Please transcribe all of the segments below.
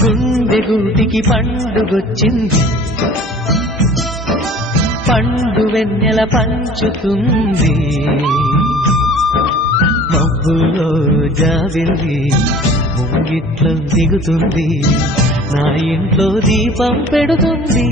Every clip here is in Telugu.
గుండె గూటికి పండుగొచ్చింది, పండు వెన్నెల పంచుతుంది. మబ్బులో జాబిల్లి ముంగిట్లో దిగుతుంది, నా ఇంట్లో దీపం పెడుతుంది.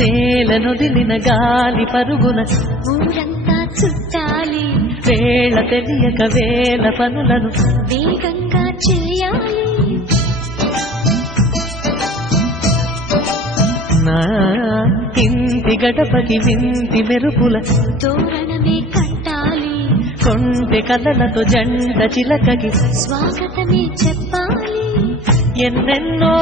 నేలనొదిలిన గాలి పరుగున ఊరంతా చుట్టాలి, వేళ తెలియక వేల పనులను వేగంగా చేయాలి. నా ఇంటి గడపకి వింటి మెరుపుల తోరణమే కట్టాలి, కొంటె కథలతో జంట చిలకకి స్వాగతమే చెప్పాలి. ఎన్నెన్నో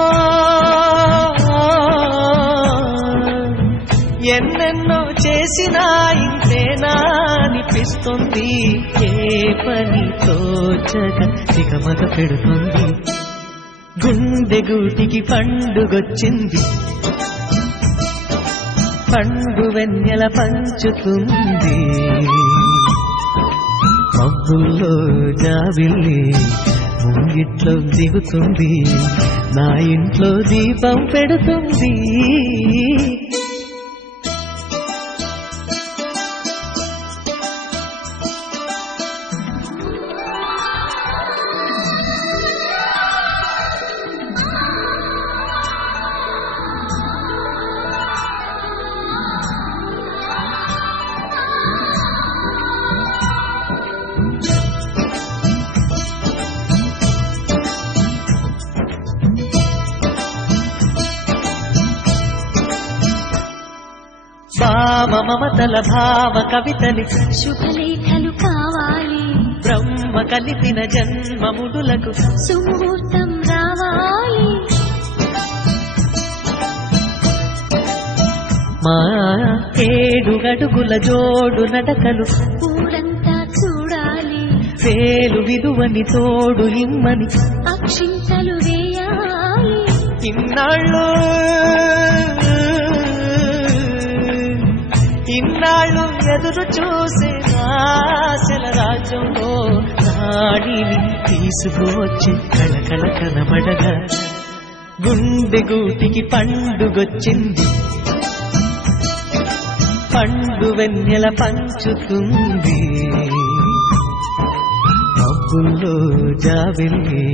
ఎన్నెన్నో చేసినా ఇంతేనా అనిపిస్తుంది, ఏ పని తోచక దిగమగ పెడుతుంది. గుండె గూటికి పండుగొచ్చింది, పండు వెన్నెల పంచుతుంది. మబ్బుల్లో జాబిల్లి ముంగిట్లో దిగుతుంది, నా ఇంట్లో దీపం పెడుతుంది. భావ మమతల భావ కవితని శుభలేఖలు కావాలి, బ్రహ్మ కలిపిన జన్మముడులకు సుముహూర్తం రావాలి. మా 7 అడుగుల జోడు నడకలు ఊరంతా చూడాలి, వేలు విలువని తోడు ఇమ్మని అక్షింతలు వేయాలి. ఇన్నాళ్ళు ఎదురు చూసే ఆశల రాజ్యంలో నాడిని తీసుకువచ్చి కళకళ కనబడగా, గుండె గూటికి పండుగొచ్చింది, పండు వెన్నెల పంచుతుంది. మబ్బుల్లో జాబిల్లి